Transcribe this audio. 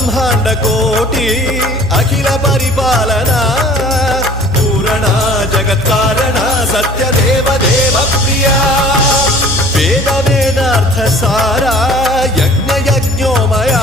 బ్రహ్మాండ కోటి అఖిల పరిపాలన పూరణ జగత్కారణ సత్యదేవ దేవ ప్రియ వేద వేదార్థ సారా యజ్ఞ యజ్ఞోమయ